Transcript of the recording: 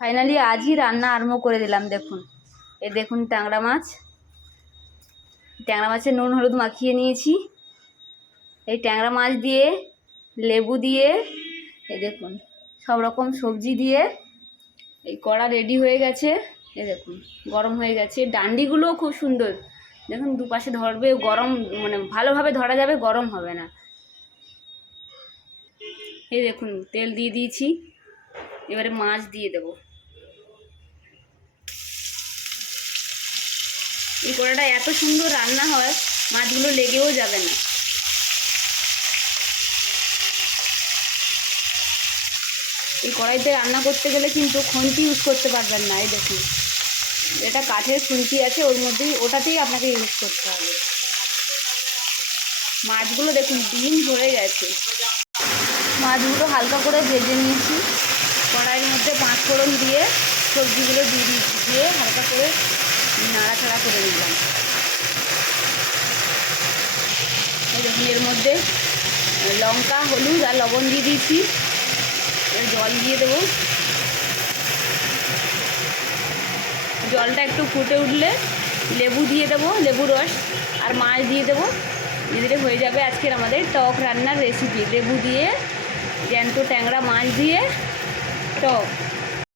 Finally আজই রান্না আরম্ভ করে দিলাম। দেখুন, এই দেখুন ট্যাংরা মাছ। ট্যাংরা মাছে নুন হলুদ মাখিয়ে নিয়েছি। এই ট্যাংরা মাছ দিয়ে, লেবু দিয়ে, এই দেখুন সব রকম সবজি দিয়ে এই কড়া রেডি হয়ে গেছে। এই দেখুন গরম হয়ে গেছে। ডান্ডিগুলোও খুব সুন্দর, দেখুন দুপাশে ধরবে, গরম মানে ভালোভাবে ধরা যাবে, গরম হবে না। এই দেখুন তেল দিয়ে দিয়েছি, এবারে মাছ দিয়ে দেবো। এই কড়াটা এত সুন্দর রান্না হয়, মাছগুলো লেগেও যাবে না। এই কড়াইতে রান্না করতে গেলে কিন্তু খুন্তি ইউজ করতে পারবেন না। এই দেখুন এটা কাঠের খুন্তি আছে, ওর মধ্যেই ওটাতেই আপনাকে ইউজ করতে হবে। মাছগুলো দেখুন ডিম ধরে গেছে। মাছগুলো হালকা করে ভেজে নিয়েছি। কড়াইয়ের মধ্যে 5 ফোড়ন দিয়ে সবজিগুলো দিয়ে হালকা করে নাড়াচাড়া করে নিলাম। এই দেখুন এর মধ্যে লঙ্কা, হলুদ আর লবণ দিয়ে দিয়েছি। জল দিয়ে দেবো। জলটা একটু ফুটে উঠলে লেবু দিয়ে দেবো, লেবু রস, আর মাছ দিয়ে দেবো। ধীরে হয়ে যাবে আজকের আমাদের টক রান্নার রেসিপি। লেবু দিয়ে, জ্যান্ত ট্যাংরা মাছ দিয়ে টক।